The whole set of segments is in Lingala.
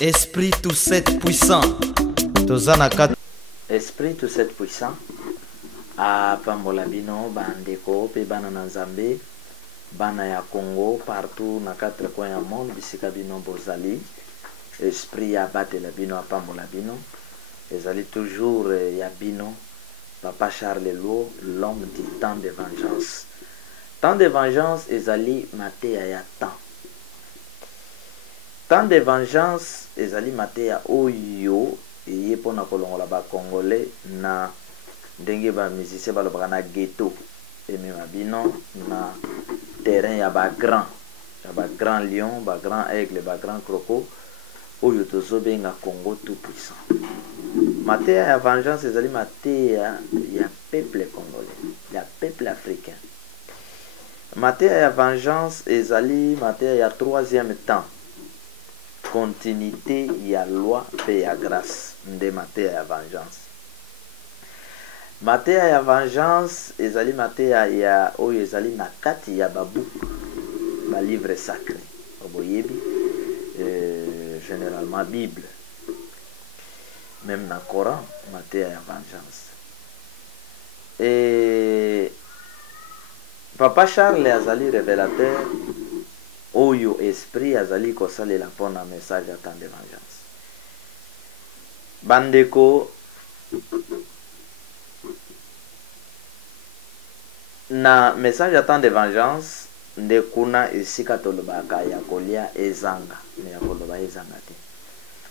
Esprit tout sept puissant. Tozanaka. Esprit tout sept puissant. A pambola bino bandeko pe bana na Nzambe bana ya Congo partout na quatre coins ya monde bisika bino bozali esprit ya batela bino a pambola bino ezali toujours ya bino Papa Charles Lo, l'homme du temps de vengeance. Temps de vengeance ezali mateya ya temps. Temps de vengeance ezali mateya oyo eye pona kolongola ba Congolais na ndenge ba musicien balobaka na ghetto emema bino na terrain ya ba grand lion, ba grand aigle, ba grand croco oyo tozobenga Congo tout puissant. Mateya ya vengeance ezali mateya ya peuple congolais, ya peuple africain. Mateya ya vengeance ezali mateya ya troisième temps, continuité ya loi pe ya grâce nde mateya ya vengeance. Mateya ya vengeance ezali mateya ya oyo ezali na kati ya babuku ba livre sacré oboyebi généralement Bible, même na Coran, mateya ya vengeance. Et Papa Charles azali révélateur oyo esprit azali kosalela pona message ya temps de vengeance. Bandeko na message ya temps de vengeance nde kuna esika tolobaka ya kolia ezanga me ya koloba ezanga te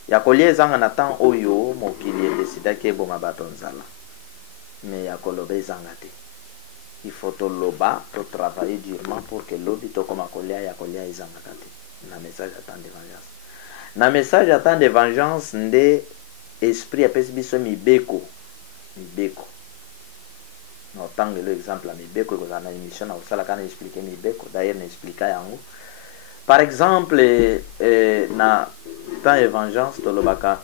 ya kolia ezanga na temps oyo mokili edesidaki eboma bato nzala me ya koloba ezanga te. Il faut toloba to travailler durement pour que lobi tokoma kolia ya kolia ezanga te na message ya temps de vengeance. Na message ya temps de vengeance nde esprit apesi biso mibeko no tangue l'exemple à mibeko ko na émission na osala kana expliquer mibeko d'ailleurs na expliquer yango par exemple na temps de vengeance tolobaka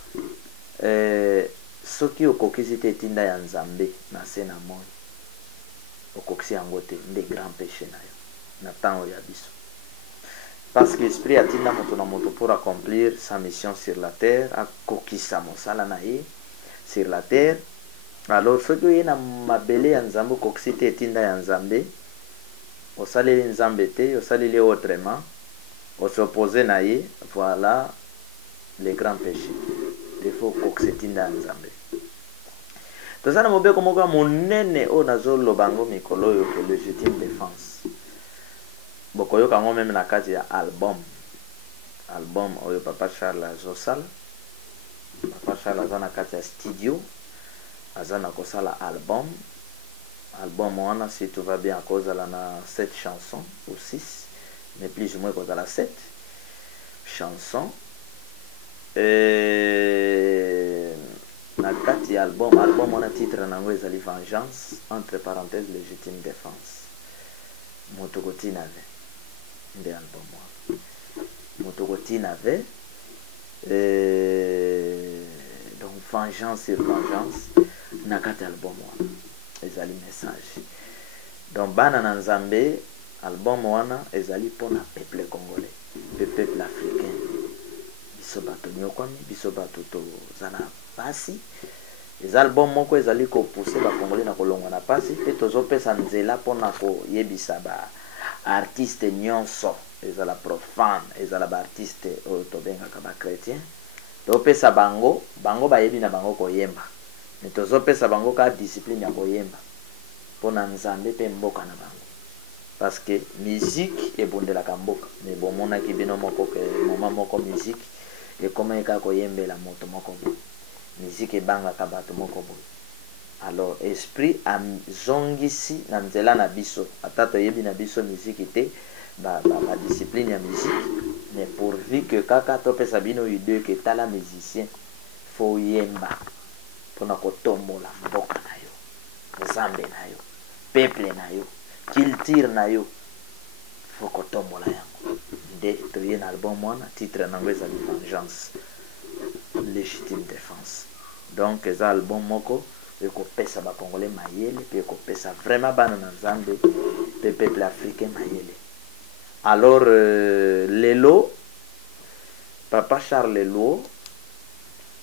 soki okokisi te tinda ya Nzambe na se na moi okokisi yango te nde grand péché na yo na temps ya biso parce que esprit atinda moto na moto pour accomplir sa mission sur la terre akokisa mosala na ye sur la terre. Alors soki oye na mabele ya Nzambe okokisi te etinda ya Nzambe osaleli Nzambe te osaleli autrement osopose na ye, voilà le grand péché. Il faut okokisi etinda ya Nzambe. Tozana mobeko moko monene o nazoloba ngo mikolo oyo ke légitime défense bokoyoka ngo meme na kati ya album oyo Papa Charles azosala. Papa Charles aza na kati ya studio azana kosala album wana si tout va bien à cause la na 7 chansons ou 6 mais plus ou moins cause la 7 chansons et na kati album wana titre nango ezali vengeance entre parenthèses légitime défense motokoti nave nde album wana motokoti nave donc vengeance sur vengeance na kati album wana ezali message. Donc bana na Nzambe album wana ezali pona peuple congolais, le peuple africain. Biso bato nyokwami, biso bato tozana pasi. Les albums moko ezali ko pousser ba congolais na kolongwa na pasi pe tozopesa nzela pona ko yebisa ba artiste nyonso ezala profane ezala ba artiste oyo tobengaka ba chrétien topesa bango bayebi na bango koyemba. Mais tozopesa bango ka discipline ya koyemba pona Nzambe pe mboka na bango parce que musique ebondelaka mboka mais bomonaki bino moko ke moma moko musique ekomeka koyembela moto moko boye musique ebangaka bato moko boye. Alors esprit azongisi na nzela na biso ata toyebi na biso musique te ba discipline ya musique mais pourvu que kaka topesa bino idée que tala musicien faut yemba pona kotombola mboka na yo Nzambe na yo peuple na yo culture na yo faut kotombola yango nde toye na album wana titre nango ezali vengeance légitime défense. Donc eza album moko ekopesa ba congolais mayele pe ekopesa vraiment bana na Nzambe pe peuple africain mayele. Alors lelo Papa Charles Luo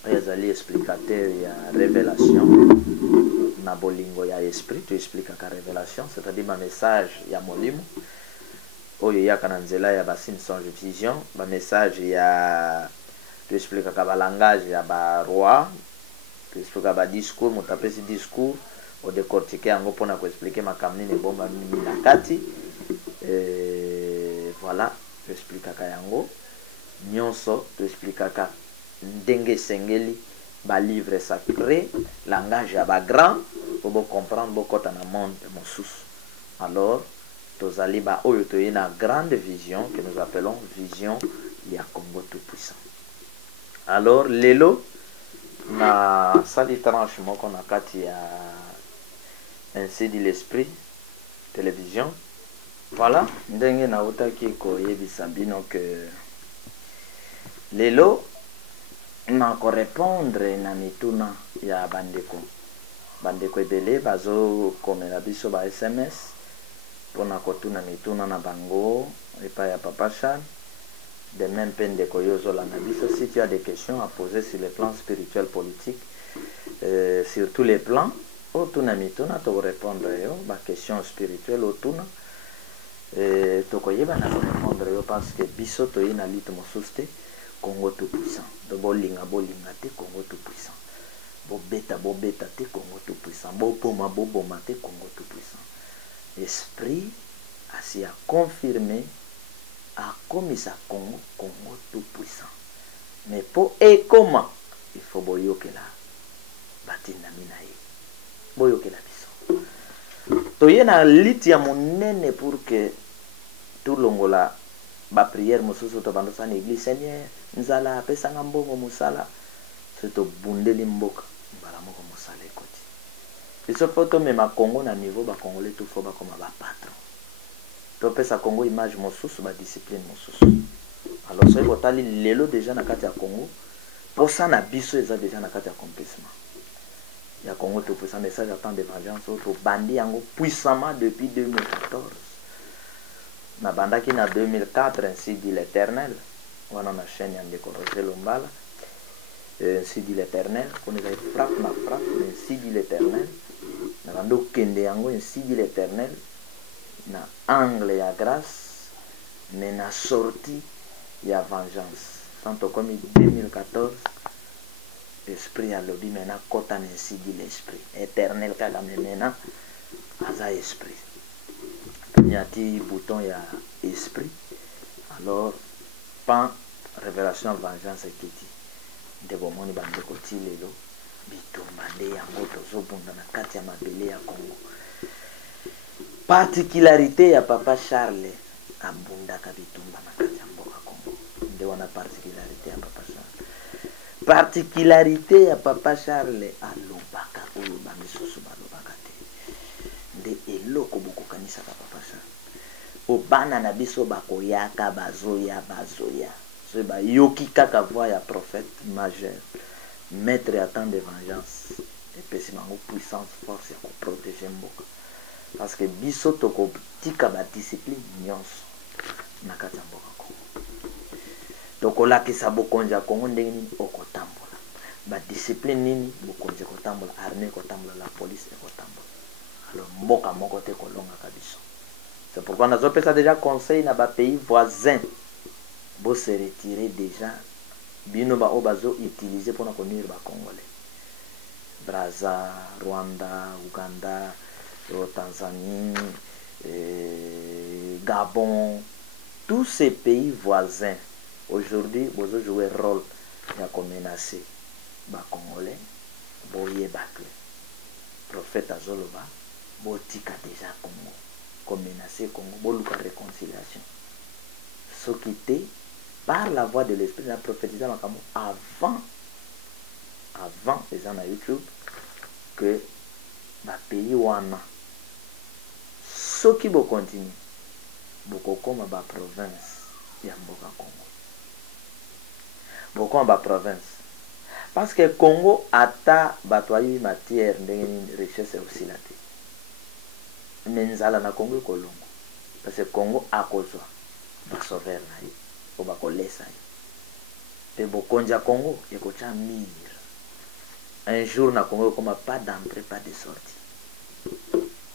ezali explicateur ya révélation na bolingo ya esprit, tu expliquaka révélation, c'est-à-dire ma message ya molimo oyo eyaka na nzela ya basine songe vision, ba message ya tu expliquaka balangage ya baroi, tu expliquaka badiscours, moto apesi discours odécortique yango mpona koexplike makambo nini ebomba mimi na kati. Voilà, tu expliquaka yango nyonso, tu expliquaka ndenge esengeli balivre sacré, langage ya bagrand po bocomprendre bokɔta na monde mosusu. Alors tozali ba oyo toye na grande vision que nous appelons vision ya Congo tout puissant. Alors lelo na sali tranche moko na kati ya ainsi dit l'esprit télévision. Voilà ndenge nautaki koyebisa bino que lelo na korépondre na mituna ya bandeko ebele bazokomela biso ba SMS mpona kotuna mituna na bango epai ya Papa Charles. De même mpe ndeko yo ozolanda biso, si tu as des questions à poser sur les plans spirituels, politiques, sur tous les plans, otuna mituna tokorépondre yo baquestion spirituelle otuna tokoyeba na korépondre yo parce que biso toye na lutte mosusu te. Congo tout puissant, de bolinga te Congo tout puissant, bobeta te Congo tout puissant, boboma te Congo tout puissant. Esprit asi a confirmé a commis sa Congo tout puissant. Mais pour et comment il faut boyokela batinda minaye boyokela biso toye na liti ya monene pour que tout longola ba prière mosusu to bando sa église. Seigneur nzala pesanga mbongo musala to bundeli mboka mbala moko musala ekoti biso foto mema Congo na niveau ba congolais tout fo ba koma ba patron to pesa Congo image mosusu ba discipline mosusu. Alors so botali lelo déjà na kati ya Congo posa na biso eza déjà na kati ya accomplissement ya Congo tout puissant. Message à temps de vengeance to bandi yango puissamment depuis 2014 na bandaki na 2004, ainsi dit l'Éternel. Wana na chaîne ya ndeko Roger Lombala, ainsi dit l'Éternel. Qu'on ait frappe na frappe, ainsi dit l'Éternel. Na bando kende yango, ainsi dit l'Éternel. Na angle ya grâce, mais na sortie ya vengeance. Santo comme 2014, esprit ya lobby mena kota ainsi dit l'esprit. Éternel kaka mena aza esprit. Il y a un bouton, il y a esprit. Alors, pan, révélation, vengeance, et qui dit. De bon monde, bande côté, lelo, bitombande, yango, tozo, bunda, na kati ya mabele ya Congo. Particularité ya Papa Charles, abunda ka bitumba na kati ya mboka Congo. Nde wana particularité ya Papa Charles. Particularité ya Papa Charles, alobaka, oyo bamisoso balobaka te. Nde eloko bokokanisa ka Papa Charles. Obana na biso bakoyaka bazoya so ba yoki kaka voix ya prophète majeur maître à temps de vengeance et pesimango puissance force ya ko protéger mboka parce que biso toko tika ba discipline nyonso na kati ya mboka Congo toko lakisa bokonja Congo ndenge nini okotambola ba discipline nini bokonja kotambola armée kotambola la police ekotambola. Alors mboka moko te kolonga kabiso. C'est pourquoi nous avons déjà conseil dans les pays voisins pour se retirer déjà. Bino ba obazo utiliser pour nous connaître les Congolais. Brazza, Rwanda, Ouganda, Tanzanie, Gabon, tous ces pays voisins aujourd'hui vous jouez un rôle de menacer les Congolais. Boye bakle. Prophète Azoloba, botika déjà Congo. Comme menacer Congo, boluka réconciliation. Ce qui était par la voix de l'esprit, la prophétisé avant les gens à YouTube que le pays wana ce qui va continuer beaucoup comme la province ya mboka Congo beaucoup comme la province parce que Congo ata batoyi matière ndenge richesse aussi la te nenzala na Congo kolongo parce que Congo akozwa ba sauveur na ye o ba kolesa ye te bokonja Congo ekocha mire. Un jour na Congo comme pas d'entrée pas de sortie.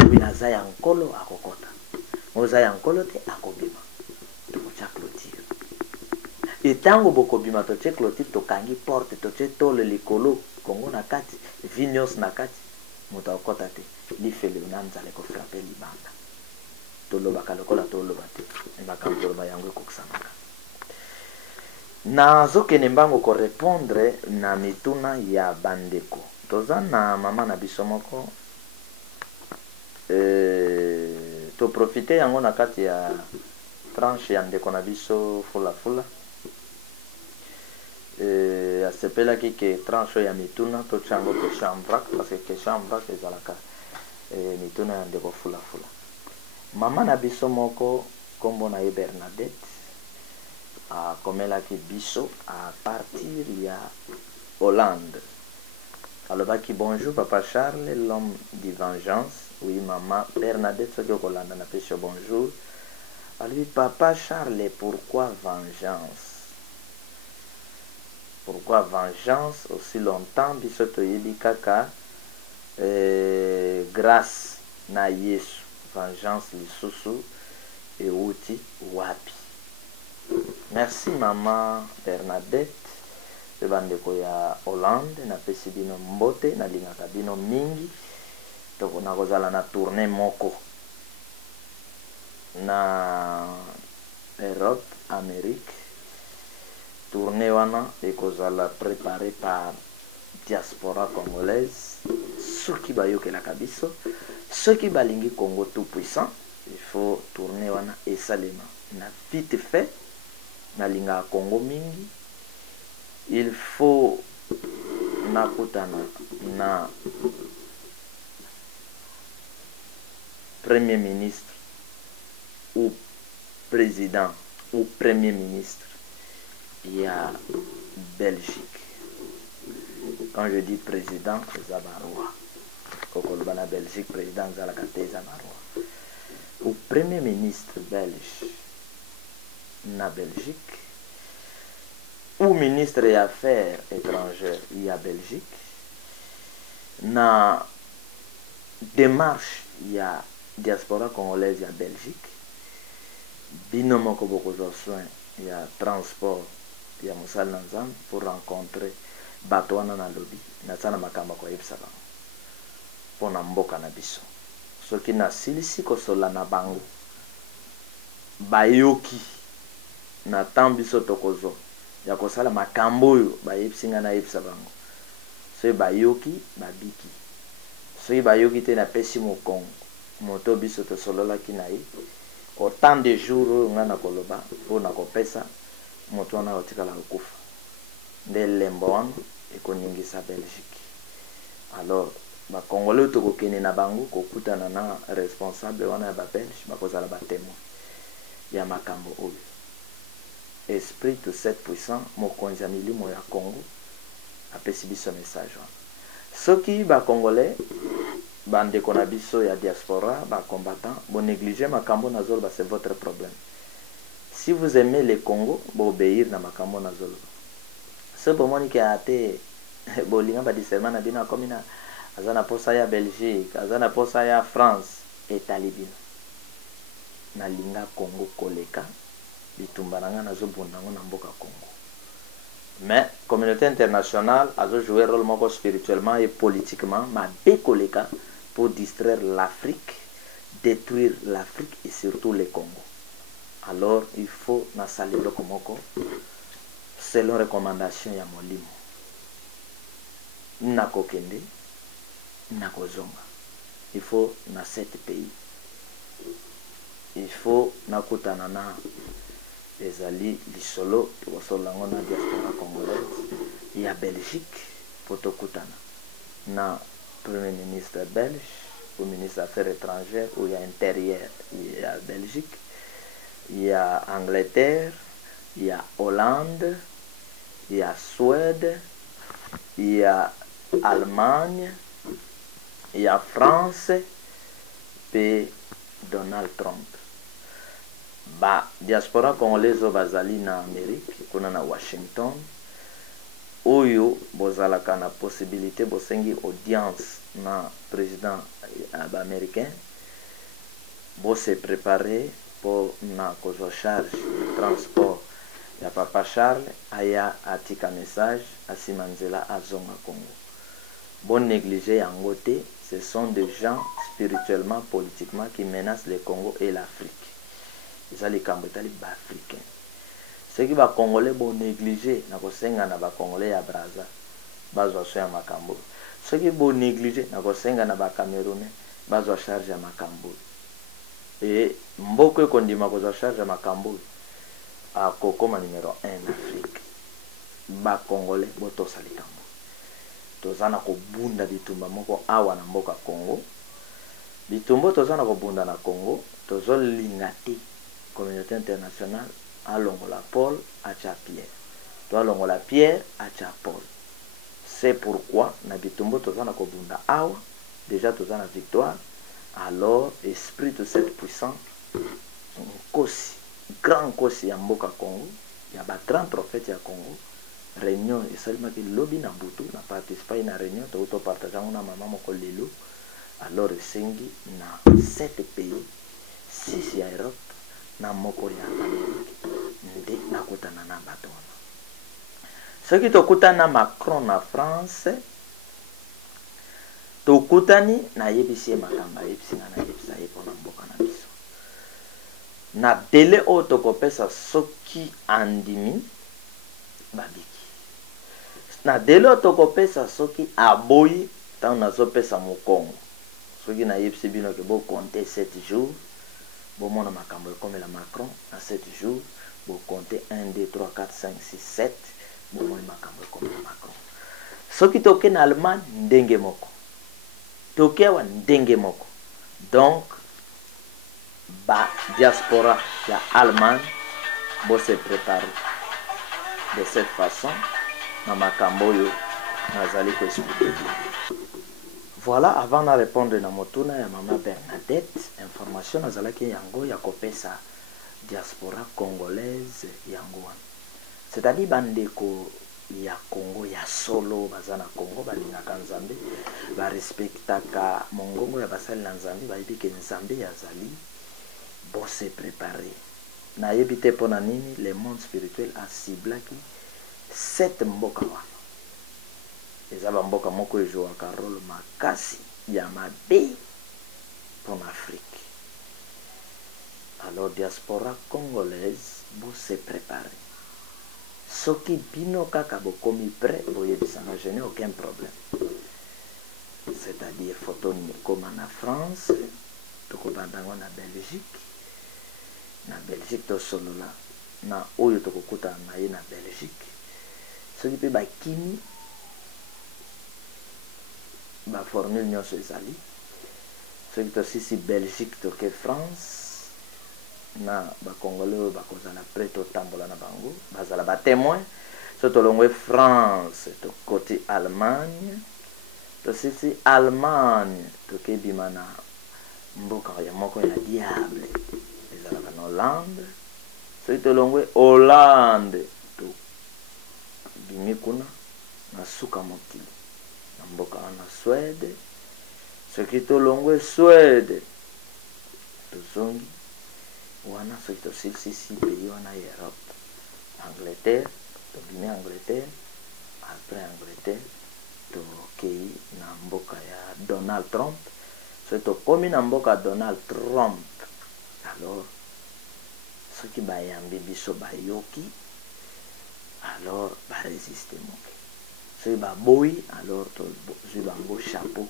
Binaza ya nkolo akokota. Moza ya nkolo te akobima. Tokocha clôture. Et tango bokobima toche clôture tokangi porte toche tole likolo Congo na kati vignos na kati moto akota te lifele nanzale ko frapper libanda. Tolobaka lokola toloba te. Makambo toloba yango ekokusanaka. Nazokende mbango ko répondre na mituna ya bandeko. Toza na mama na biso moko to profiter yango na kati ya tranche ya ndeko na biso fula asepelaki ke tranche ya mituna totia yango ke chambrak parce que chambrak ezalaka mituna ya ndeko fula. Mama na biso moko kombo na ye Bernadette akomelaki biso à partir ya Hollande. Alobaki bonjour papa Charles, l'homme de vengeance. Oui maman Bernadette soki okolanda na pesi bonjour. Alobi papa Charles, pourquoi vengeance? Pourquoi vengeance aussi longtemps biso toyebi kaka grâce na Yesu. Vengeance lisusu euti wapi? Merci maman Bernadette bandeko ya Hollande na pesi bino mbote na lingaka bino mingi toko na kozala na tournée moko na Europe, Amérique. Tournée wana ekozala préparé par diaspora congolaise. Soki bayokelaka biso, soki balingi Congo tout puissant, il faut tourner wana esalema na vite fait na linga Congo mingi. Il faut nakutana na premier ministre ou président ou premier ministre. Il y a Belgique. Quand je dis président, c'est Zabaroua. Kokolbana Belgique, président Zalakate Zabaroua. Ou premier ministre belge na Belgique. Ou ministre des Affaires étrangères, il y a Belgique. Na démarche, il y a diaspora congolaise, il y a Belgique. Binomo Koboko soin, il y a transport, il y a Moussal Nanzan pour rencontrer Batouana na lobby. Natsana makamba kwa ipsaba. Pona mboka na biso. Soki na silisi kosola na bango. Bayoki na tambiso tokozo. Ya kosala makambo oyo bayipsinga na ipsa bango. Soki bayoki babiki. Soki bayoki te na pesi mokongo. Moto biso to solola kinayi. Autant de jours nga na koloba pona kopesa moto wana otikala kokufa. Nde lembo wana ekoningisa Belgique. Alors ba congolais tokokene na bango kokutana na responsable wana ya ba Belge bakozala ba témoin ya makambo oyo. Esprit de cette puissant mokonzi ya milimo ya Congo apesi biso message wana. Soki ba congolais bandeko na biso ya diaspora ba combattant bon négliger makambo na zolo c'est votre problème. Si vous aimez le Congo, bo obéir na makambo na zolo. Ce bomoni ki ate bolinga ba discernement na bino komina azana posa ya Belgique, azana posa ya France etalibino. Na linga Congo koleka bitumbananga na zobondango na mboka Congo. Mais communauté internationale a joué rôle moko spirituellement et politiquement ma békoleka pour distraire l'Afrique, détruire l'Afrique et surtout le Congo. Alors il faut na salilo komoko selon recommandation ya molimo. Nako kende, nako zonga. Il faut na 7 pays. Il faut nakutana na ezali lisolo tokosolango na diaspora congolaise. Il y a Belgique pour tokutana na premier ministre belge ou ministre des Affaires étrangères ou il y a intérieur. Il y a Belgique, il y a Angleterre, il y a Hollande, il y a Suède, il y a Allemagne, il y a France et Donald Trump. Ba diaspora congolaise bazali na Amérique, kuna na Washington, oyo bozalaka na possibilité bosengi audience na président américain bose préparer pour na kozwa charge de transport ya papa Charles aya atika message asima nzela azonga Congo. Bon négliger yango te, ce sont des gens spirituellement, politiquement qui menacent le Congo et l'Afrique. Ils ont les Cambodgiens, les Africains. Ceux qui va Congolais bon négliger, na kosenga na ba Congolais ya Braza, bazwa so ya makambo. Ceux qui bon négliger, na kosenga na ba Camerounais, bazwa charge ya makambo. Et mboko kondima kozwa charge ya makambo. A kokoma numéro 1 en Afrique. Ba Congolais boto salikambo. Tozana kobunda bitumba moko awa na mboka Congo. Bitumbo tozana kobunda na Congo, tozolinga te communauté internationale alongola Paul acha Pierre. To alongola Pierre acha Paul. C'est pourquoi na bitumbo tozana kobunda awa, déjà tozana victoire. Alors esprit de cette puissance kosi, grand kosi ya mboka Congo, ya ba grand prophète ya Congo. Réunion et seulement que lobby na butu na participer à une réunion to auto partager na mama moko lelo alors sengi na 7 pays 6 ya Europe na moko ya Amérique nde nakutana na bato ce qui tokutana Macron na France tokutani na yebisi makamba yebisi na yebisa yepo na mboka na biso na délai o tokopesa soki andimi babiki na delo tokopesa soki aboyi tant nazopesa mokongo soki na yebisi bino ke bo compter 7 jours bo mona makambo ekomela Macron na 7 jours bo compter 1 2 3 4 5 6 7 bo mona makambo ekomela Macron soki toke na Allemagne ndenge moko toke wa ndenge moko donc ba diaspora ya Allemagne bo se préparer de cette façon na makambo yo nazali ko expliquer. Voilà, avant de répondre na motuna ya mama Bernadette, information nazalaki yango ya kopesa diaspora congolaise yango. C'est-à-dire bandeko ya Congo ya solo bazana Congo balingaka Nzambe, ba respectaka mongongo ya basali na Nzambe, ba yebike Nzambe yazali bo se préparer. Na yebite pona nini le monde spirituel a ciblaki 7 mboka wana. Ezaba mboka moko ejouaka rôle makasi ya mabe pour l'Afrique. Alors diaspora congolaise bo se préparer. Soki bino kaka bokomi prêt boyebisanga, je n'ai aucun problème. C'est-à-dire photo comme en France, tokobandango na Belgique. Na Belgique to solo la na oyo tokokuta na ye na Belgique. Soki pe bakimi ba formule nyonso ezali soki tosisi Belgique toke France na bakongolais oyo bakozala prêt totambola na bango bazala batémoin so tolongwe France tokoti Allemagne tosisi Allemagne tokebima na mboka ya moko ya diable ezalaka na Hollande soki tolongwe Hollande bimi kuna na suka mokili na mboka na Suède soki tolongwe Suède tozongi wana soki tosilisi pays wana Europe Angleterre tobimi Angleterre après Angleterre tokei na mboka ya Donald Trump soki tokomi na mboka Donald Trump alors soki bayambi biso bayoki alors ba résister moke soki baboyi alors tozwi bango chapeau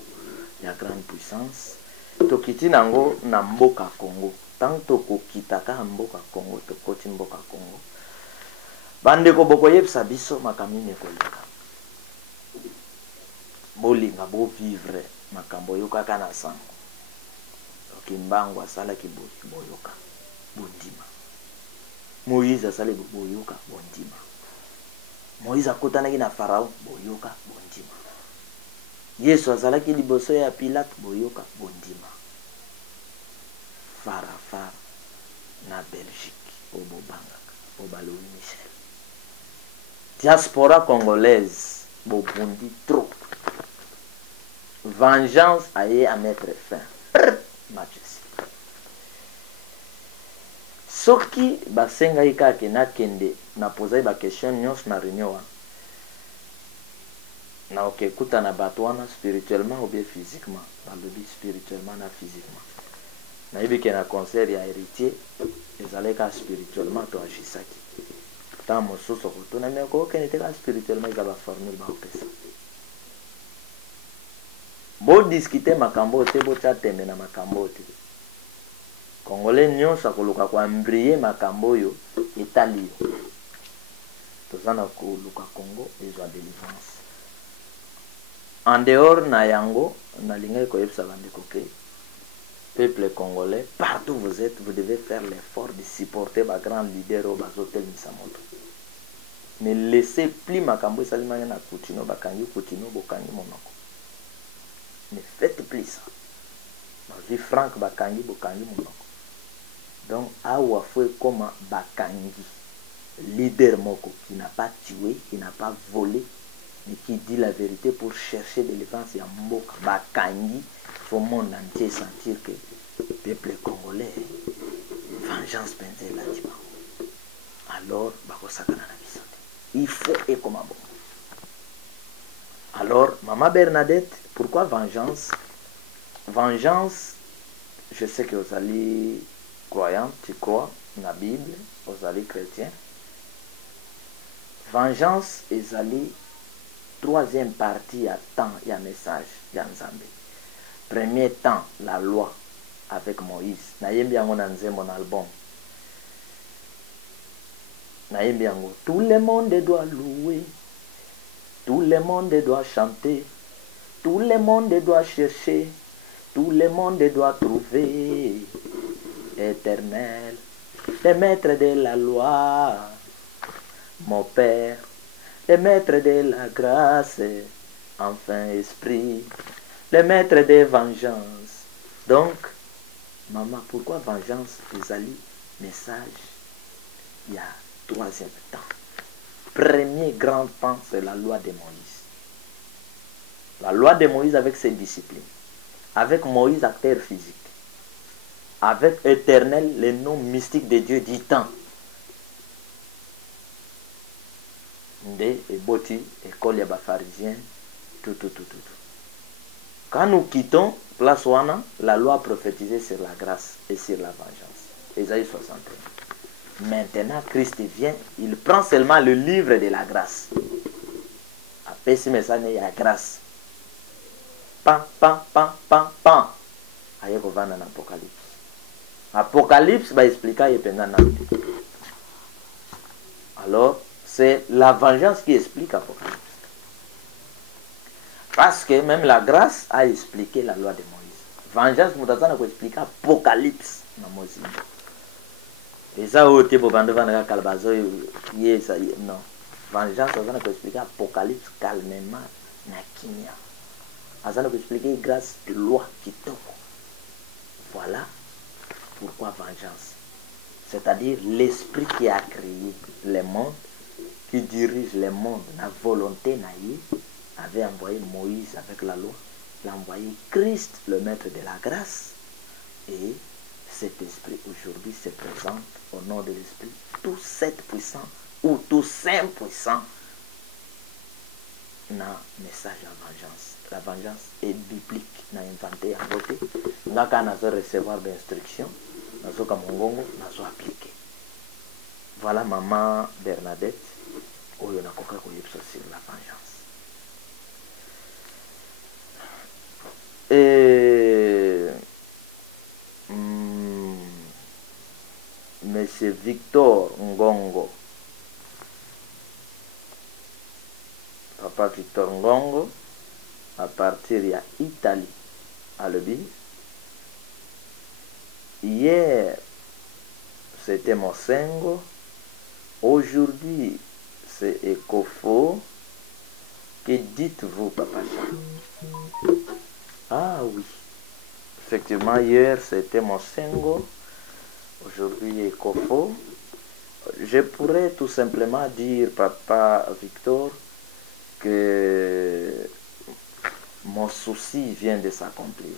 ya grande puissance tokiti nango na mboka Congo tant tokokitaka mboka Congo tokoti mboka Congo bandeko bokoyebisa biso makambo nini ekoleka bolinga bo vivre makambo yo kaka na sango okimbango asalaki boyoka bondima Moïse asali boyoka bondima Moïse akotanaki na Pharaon boyoka bondima Yesu azalaki liboso ya Pilate boyoka bondima Farafara na Belgique obobangaka obalowi Michel diaspora congolaise bobundi trop. Vengeance aye à mettre fin. Majesty. Soki basengai kaka nakende na posa ba question nyonso na réunion wana. Na okekuta na bato wana spirituellement ou bien physiquement. Balobi spirituellement na physiquement. Na yebi ke na concert ya héritier ezaleka spirituellement to agisaki. Tant mosusu kotuna me ko keneteka spirituellement ezaba formule ba opesa. Bo discuter makambo te bo chatembe na makambo te. Congolais nyonso akoluka kuambrier makambo yo etali yo. Tozana koluka Congo ezwa délivrance. En dehors na yango, na linga koyebisa bandeko ke peuple congolais, partout où vous êtes, vous devez faire l'effort de supporter ma grand leader au bazotel misamoto. Ne laissez plus makambo salimanga na Coutinho bakangi Coutinho bokangi monoko. Ne faites plus ça. Ma vie franc bakangi bokangi monoko. Donc awa foi comme bakangi leader moko qui n'a pas tué, qui n'a pas volé, mais qui dit la vérité pour chercher de défense ya mboka bakangi. Faut monde entier sentir que le peuple congolais vengeance penze la diba. Alors bakosaka na biso. Il faut et comme bon. Alors maman Bernadette, pourquoi vengeance? Vengeance, je sais que vous allez croyants, tu crois dans la Bible, vous allez chrétiens. Vengeance ezali troisième partie à temps et à message ya Nzambe. Premier temps, la loi avec Moïse. Nayembi yango na nzembo na album. Nayembi yango. Tout le monde doit louer. Tout le monde doit chanter. Tout le monde doit chercher. Tout le monde doit trouver. Éternel, le maître de la loi, mon Père, le maître de la grâce, enfin esprit, le maître des vengeances. Donc, maman, pourquoi vengeance? Ezali message, il y a troisième temps. Premier grand temps, c'est la loi de Moïse. La loi de Moïse avec ses disciplines. Avec Moïse, acteur physique. Avec éternel, le nom mystique de Dieu dit temps. Nde eboti école ya ba pharisien tout. Quand nous quittons place wana, la loi prophétisée sur la grâce et sur la vengeance. Ésaïe 61. Maintenant Christ vient, il prend seulement le livre de la grâce. Après ce message il y a grâce. Pan. Aye kovana na Apocalypse. Apocalypse va expliquer alors c'est la vengeance qui explique Apocalypse. Parce que même la grâce a expliqué la loi de Moïse. Vengeance mutatana ko expliquer Apocalypse na Moïse. Et ça ote bobando vana kalbazo yesa non. Vengeance azana ko expliquer Apocalypse calmement na kimia. Azana ko expliquer grâce de loi kitoko. Voilà pourquoi vengeance. C'est-à-dire l'esprit qui a créé le monde, qui dirige le monde, la volonté naïe, avait envoyé Moïse avec la loi, il a envoyé Christ, le maître de la grâce. Et cet esprit aujourd'hui se présente au nom de l'esprit, tous 7 puissants ou tous 5 puissants na message à vengeance. La vengeance est biblique, n'a inventé à voter. N'a qu'à recevoir d'instructions, n'a qu'à mongongo, n'a qu'à appliquer. Voilà maman Bernadette, où il y a sur la vengeance. Et Monsieur Victor Ngongo, Papa Victor Ngongo, à partir d'Italie, à Lebi. Hier, c'était Mosengo. Aujourd'hui, c'est Ecofo. Que dites-vous, Papa Jean? Ah oui. Effectivement, hier, c'était Mosengo. Aujourd'hui, Ecofo. Je pourrais tout simplement dire, Papa Victor, que mon souci vient de s'accomplir.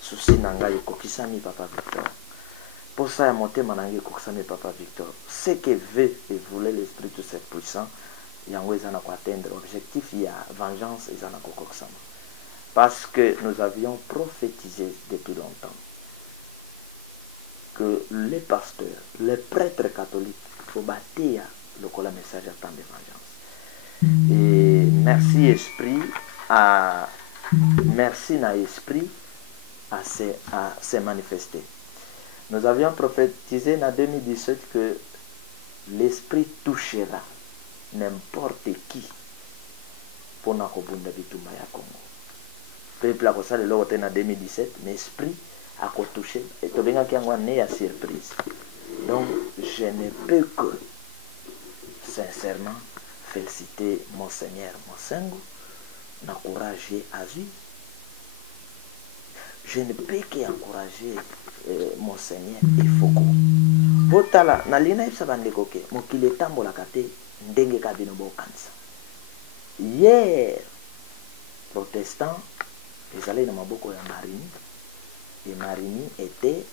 Souci nanga yekokisami Papa Victor. Pour ça, motema nanga yekokisami Papa Victor. Ce que veut et voulait l'Esprit de cette puissant, yango ezana ko atteindre objectif, il y a vengeance ezana ko kokisama. Parce que nous avions prophétisé depuis longtemps que les pasteurs, les prêtres catholiques, faut bâtir le message à temps de vengeance. Et merci Esprit à merci na Esprit à se manifester. Nous avions prophétisé en 2017 que l'Esprit touchera n'importe qui pour na kobunda bituma ya Congo. Peuple a kosala le lote en 2017, mais Esprit a touché et to benga kiangwa ne ya surprise. Donc je ne peux que sincèrement féliciter Monseigneur Mosengo, n'encourager Azu. Je ne peux qu'encourager Monseigneur Efoko. Botala na lina ipsa bandeko ke mokile tambola kate ndenge kabino bo kanisa. Hier protestant ils allaient dans maboko ya Marini et Marini était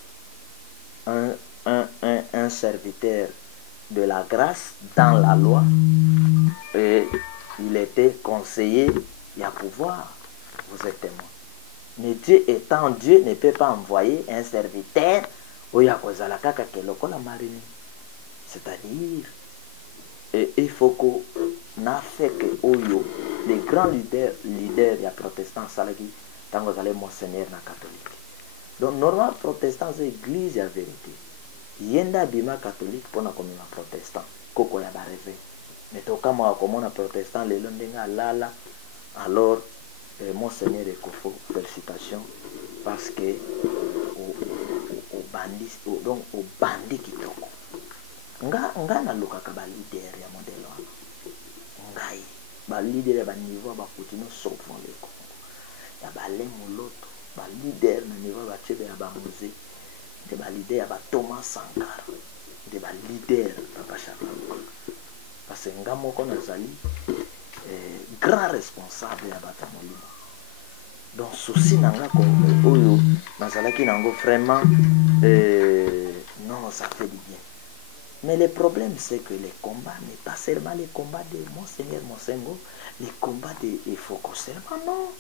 un serviteur de la grâce dans la loi et il était conseiller, il y a pouvoir, vous êtes témoin. Mais Dieu étant Dieu ne peut pas envoyer un serviteur au Yakozalaka Kakeloko la marine. C'est-à-dire, il faut qu'on a fait que Oyo, les grands leaders des protestants, Salagi, tant que vous allez Monseigneur na catholique. Donc, normal protestant, c'est l'église la vérité. Yenda bima catholique pour na comme protestant. Koko ya bareve. Mais tout cas, moi, comme on a protestant, les londinga lala, alors, Monseigneur Ekofo, félicitations, parce que au bandit, donc au bandit qui toko. Nga na lokaka ba leader ya modèle wana. Ngai ba leader ba niveau ba continue sauvant le Congo. Ya ba Lemoloto, ba leader na niveau ba chebe ya ba musée, de ba leader ya ba Thomas Sankara, de ba leader Papa Chabalou. Parce que nga moko nazali grand responsable ya bata molimo. Donc souci nanga ko oyo nazalaki nango vraiment non ça fait du bien. Mais le problème c'est que les combats n'est pas seulement les combats de Monseigneur Mosengo, les combats de Efoko seulement, non.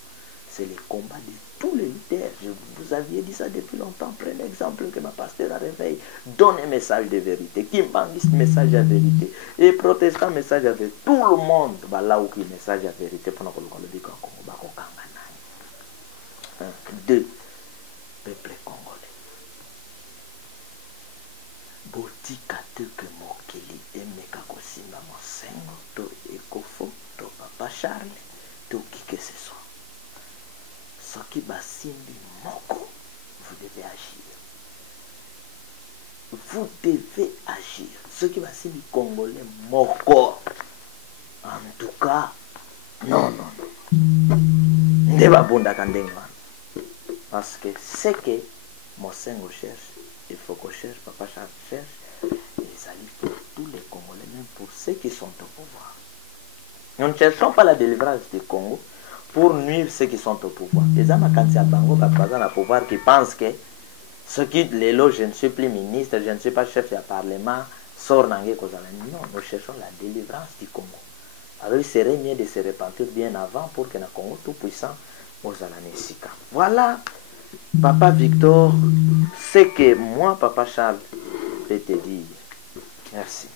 C'est les combats de tous les leaders. Je vous aviez dit ça depuis longtemps. Prenez l'exemple que ma pasteur a réveillé. Donne un message de vérité. Kimbangiste message de vérité. Et protestant message de vérité. Tout le monde va là où il message de vérité. Pendant que le dit qu'on va un, deux, peuple congolais. Botika que mokili emeka kosimba Mosengo to Ekofo to Papa Charles to qui que ce soit. Ce qui basimbi moko, vous devez agir. Vous devez agir. Ce qui basimbi congolais moko. En tout cas, non. Ne va bonda kandengwa. Parce que ce que Mosengo cherche, il faut qu'on cherche, Papa Charles cherche, les alliés pour tous les Congolais, même pour ceux qui sont au pouvoir. Nous ne cherchons pas la délivrance du Congo pour nuire ceux qui sont au pouvoir. Les hommes, quand c'est à Bango, au pouvoir, qui pensent que ce qui les loge, je ne suis plus ministre, je ne suis pas chef du Parlement, sort Nangé Kozalani. Non, nous cherchons la délivrance du Congo. Alors il serait mieux de se repentir bien avant pour que le Congo tout puissant Ozalani Sika. Voilà, Papa Victor, ce que moi, Papa Charles, vais te dire. Merci.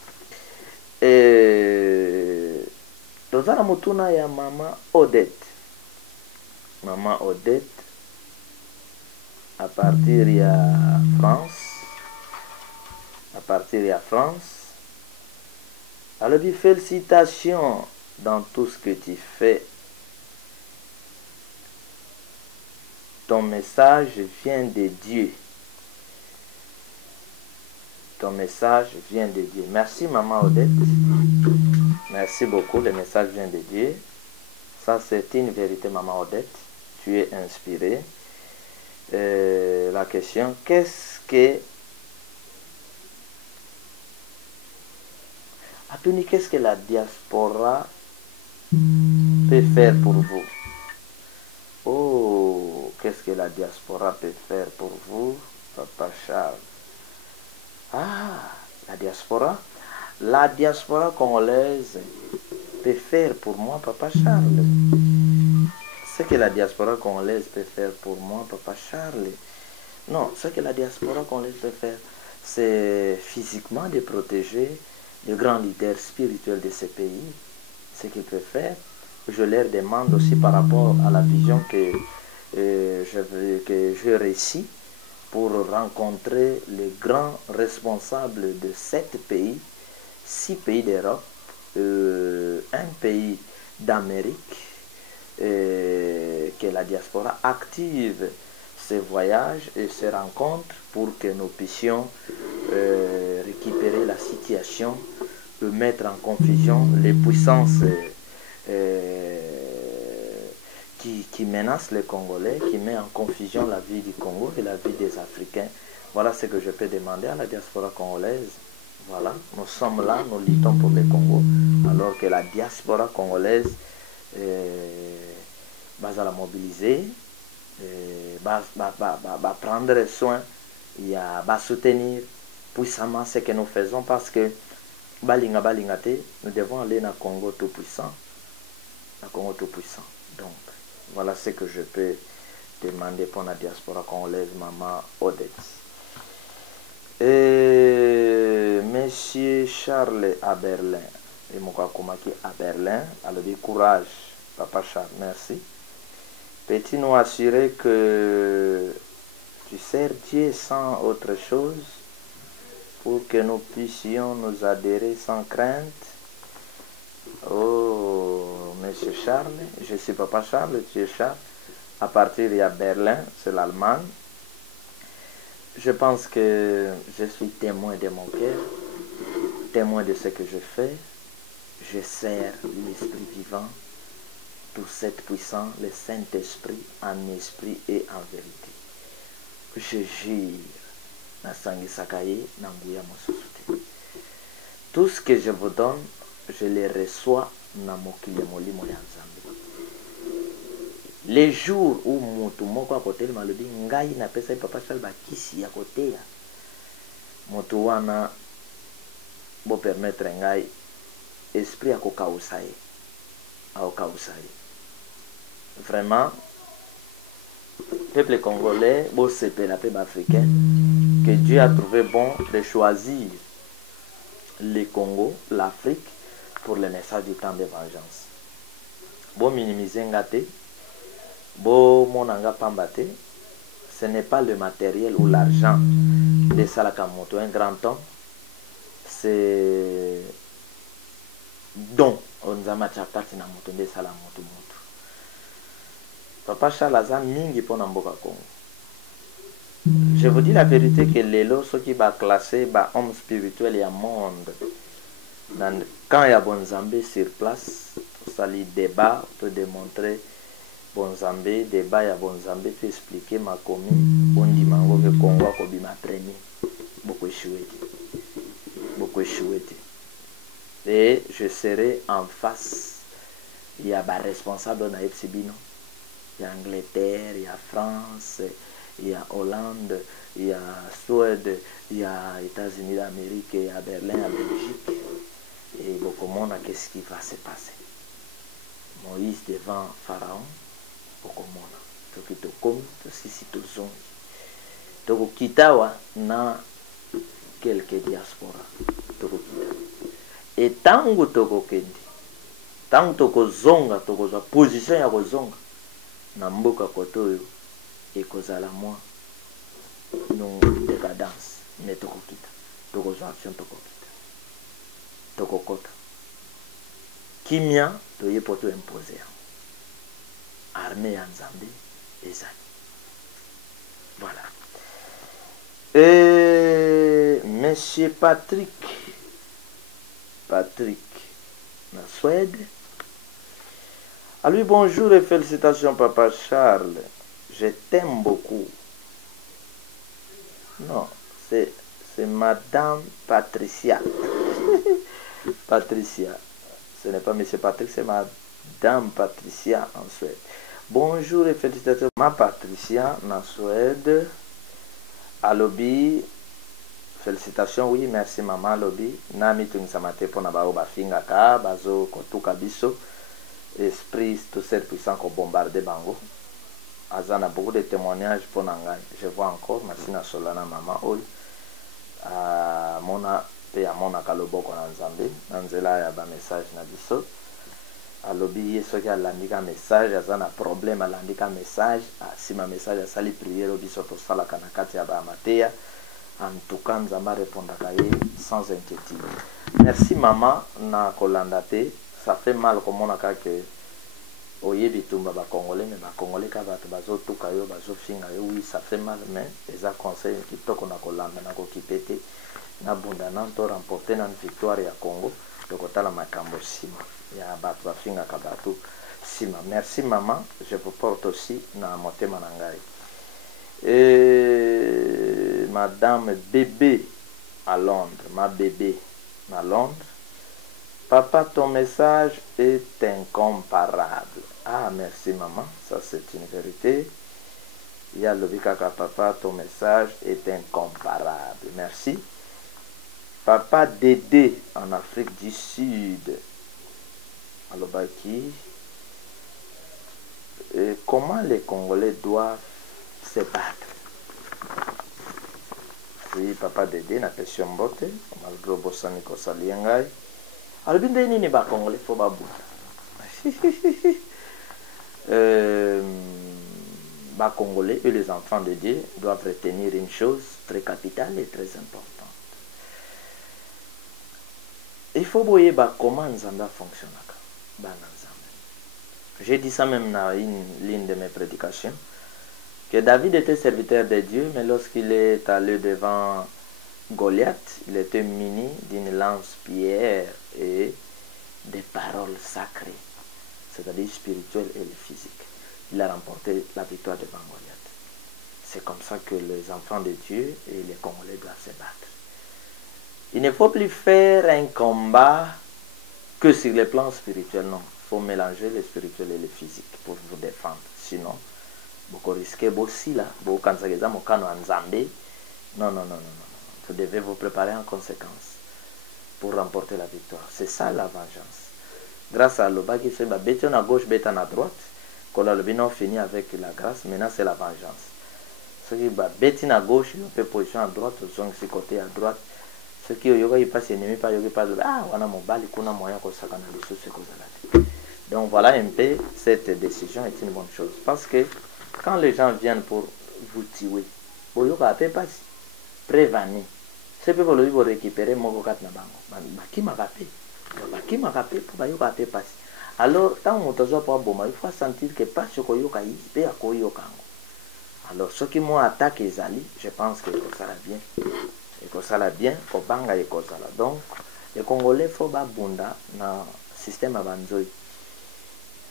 Tozala mutuna ya Maman Odette. Maman Odette, à partir de France, alors dit félicitations dans tout ce que tu fais. Ton message vient de Dieu. Ton message vient de Dieu. Merci Maman Odette. Merci beaucoup, le message vient de Dieu. Ça c'est une vérité Maman Odette. Tu es inspiré. La question, qu'est-ce que la diaspora peut faire pour vous? Oh, qu'est-ce que la diaspora peut faire pour vous, Papa Charles? Ah, la diaspora? La diaspora congolaise peut faire pour moi, Papa Charles. Ce que la diaspora congolaise peut faire pour moi, Papa Charles. Non, ce que la diaspora congolaise peut faire, c'est physiquement de protéger les grands leaders spirituels de ce pays. Ce qu'ils peuvent faire, je leur demande aussi par rapport à la vision que je réussis pour rencontrer les grands responsables de 7 pays, 6 pays d'Europe, un pays d'Amérique, que la diaspora active ces voyages et ces rencontres pour que nous puissions récupérer la situation, mettre en confusion les puissances qui menacent les Congolais, qui met en confusion la vie du Congo et la vie des Africains. Voilà ce que je peux demander à la diaspora congolaise. Voilà, nous sommes là, nous luttons pour le Congo, alors que la diaspora congolaise va la mobiliser, va prendre soin, va soutenir puissamment ce que nous faisons, parce que nous devons aller dans le Congo tout puissant. Congo tout puissant. Donc, voilà ce que je peux demander pour la diaspora congolaise, Maman Odette. Et Monsieur Charles à Berlin, et mon Komaki à Berlin, alors du courage, Papa Charles, merci. Peux-tu nous assurer que tu sers Dieu sans autre chose pour que nous puissions nous adhérer sans crainte? Oh, Monsieur Charles, je suis Papa Charles, tu es Charles. À partir de Berlin, c'est l'Allemagne. Je pense que je suis témoin de mon cœur, témoin de ce que je fais. Je sers l'Esprit vivant, tout cet puissant, le Saint-Esprit, en esprit et en vérité. Je jure, Nasangi Sakaye, Nanguya Mosusute. Tout ce que je vous donne, je les reçois na mokili molimo ya Nzambe. Les jours où moto moko akotel malobi ngai na pesa Papa Charles bakisi ya koteya, moto wana bo permettre ngai esprit akokausa ye, akokausa ye. Vraiment, peuple congolais, bo sepela peuple africain, que Dieu a trouvé bon de choisir le Congo, l'Afrique, pour le message du temps de vengeance. Bon minimiser ngate, bon monanga pambate, ce n'est pas le matériel ou l'argent de Salakamoto, un grand homme, c'est don. On zama chakati na moto de Salamoto moto. Papa Charles aza mingi pour Namboka Congo. Je vous dis la vérité que les lots qui va classer ba homme spirituel et à monde. Quand il y a Bonzambé sur place, ça lui débat, peut démontrer Bonzambé, débat il y a Bonzambé, peut expliquer ma commis, on dit mango que Congo a kobi ma premier, beaucoup échoué. Et je serai en face, il y a des responsables dans Epsibino, il y a Angleterre, il y a France, il y a Hollande, il y a Suède, il y a États-Unis d'Amérique, il y a Berlin, à Belgique. Et beaucoup de monde, qu'est-ce qui va se passer? Moïse devant Pharaon, beaucoup de monde. Donc il te comme, si tout zone. Donc kitawa na quelques diaspora. Donc et tango toko kendi, tango toko zonga, toko za position ya ko zonga. Na mboka kotoyo ekozala moi non décadence mais toko kita, toko za action toko kita. Tokokota kimia toye poto imposer armée ya Nzambe ezali. Voilà. Et Monsieur Patrick na Suède, à lui bonjour et félicitations Papa Charles, je t'aime beaucoup. Non, c'est Madame Patricia. Patricia, ce n'est pas Monsieur Patrick, c'est Dame Patricia en Suède. Bonjour et félicitations. Ma Patricia en Suède. Alobi. Félicitations, oui, merci maman Alobi. Nami tungisamate pona bao bafinga ka, bazo kotuka biso. Esprit tout cette puissant qu'on bombarde bango. Azana beaucoup de témoignages pour Nangai. Je vois encore, merci na solana maman ol. Mona pe ya mona kaloboko na nzambe. Nanzela ya ba message na biso. Alobi yeso ki alandika message, azana problème alandika message. Si ma message asali prière biso to sala kana kati ya ba mateya. En tout cas, nzamba répondaka ye sans inquiétude. Merci maman na kolandate. Ça fait mal comme on a que oyebi tumba ba congolais mais ba congolais ka bato bazo tuka yo bazo finga yo, oui ça fait mal mais eza conseil kitoko na kolanda na ko kipete na bunda na to remporter na victoire ya Congo donc otala makambo sima ya bato ba finga ka bato sima. Merci maman, je vous porte aussi na motema na ngai. Et madame bébé à Londres, ma bébé à Londres. Papa, ton message est incomparable. Ah, merci maman, ça c'est une vérité. Il y a le bikaka, papa, ton message est incomparable. Merci. Papa Dédé en Afrique du Sud. Alobaki. Comment les Congolais doivent se battre? Oui, papa Dédé, na question mbote. Malgré Bossani Kosaliengai. Alors, bien nini ba Congolais faut ba ba Congolais et les enfants de Dieu doivent retenir une chose très capitale et très importante. Il faut voir ba comment Nzamba fonctionne. J'ai dit ça même dans une ligne de mes prédications que David était serviteur de Dieu, mais lorsqu'il est allé devant Goliath, il était muni d'une lance-pierre et des paroles sacrées, c'est-à-dire spirituelles et physiques. Il a remporté la victoire devant Goliath. C'est comme ça que les enfants de Dieu et les Congolais doivent se battre. Il ne faut plus faire un combat que sur le plan spirituel, non. Il faut mélanger le spirituel et le physique pour vous défendre. Sinon, vous risquez aussi là, vous non. Vous devez vous préparer en conséquence pour remporter la victoire. C'est ça la vengeance. Grâce à l'Oba qui fait béton à gauche, béton à droite, quand le finit avec la grâce, maintenant c'est la vengeance. Ceux qui béton à gauche, ils ont position à droite, ils sont de côté à droite. Ceux qui ont passé ennemi par yoga pas ah on a mon bal, qu'on a moyen qu'on s'accorde les choses que donc voilà un peu, cette décision est une bonne chose parce que quand les gens viennent pour vous tuer, vous yoga pas prévenir. Ce que vous récupérer mon kat na bango. Qui m'a rappelé pour yoga passer. Alors quand on te voit pour boma, il faut sentir que pas ce que yoga yi pe akoyo kango. Alors ceux qui m'ont attaqué Zali, je pense que ça va bien. Et que ça va bien, que banga et que ça va. Donc, les Congolais faut ba bunda na système à banzoi.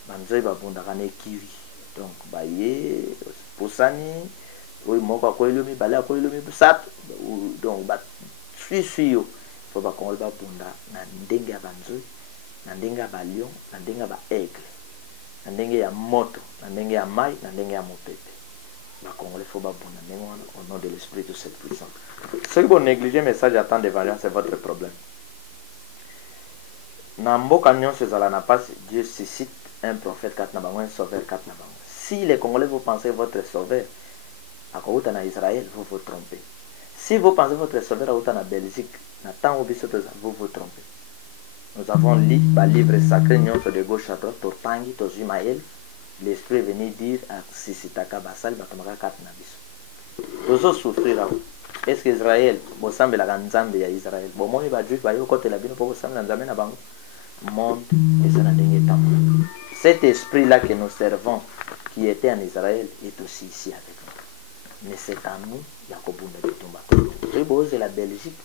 Banzoi ba bunda kane kiri. Donc, ba ye, posani, oui, moka ko ilumi, bala ko ilumi, sat, donc ba suis yo. Faut ba Congolais ba bunda na ndenge ya banzoi, na ndenge ya ba lion, na ndenge ya ba aigle, na ndenge ya moto, na ndenge ya mai, na ndenge ya mopepe. Ba Congolais faut ba bunda ndenge wana au nom de l'esprit de cette puissance. Ceux qui vont négliger le message attend de vengeance, c'est votre problème. Nambo Kanyon Sezalana passe, Dieu suscite un prophète 4 nabango, un sauveur 4 nabango. Si les Congolais vous pensez votre sauveur, à Kouta na Israël, vous vous trompez. Si vous pensez votre sauveur à Kouta na Belgique, vous vous trompez. Nous avons lu le livre sacré de gauche à droite, Totangi, Tojimaël. L'esprit est venu dire à Sisitaka Basal, Batamaka 4 nabiso. Nous allons souffrir là. Est-ce que Israël, vous semblez la Nzambe ya Israël, bon moi va juif va yo côté la bino pour vous sembler Nzambe na bango monde et ça n'a dingue temps. Cet esprit là que nous servons qui était en Israël est aussi ici avec nous. Mais c'est à nous la kobunda de tomba. Si vous êtes la Belgique,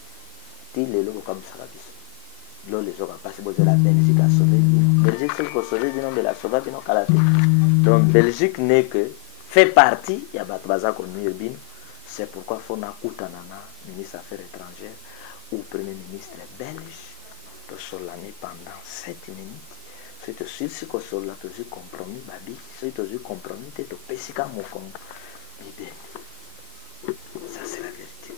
dit les lots comme ça bis. L'eau les aura passé vous la Belgique a sauvé bien. Belgique c'est pour sauver bien mais la sauver bien kala. Donc Belgique n'est que fait partie ya batbaza ko nuire bien. C'est pourquoi il faut que ministre des Affaires étrangères ou Premier ministre belge de l'année pendant 7 minutes soki tosilisi kosolola tozwi compromis babi soki tozwi compromis te topesika mokongo libende. Ça c'est la vérité.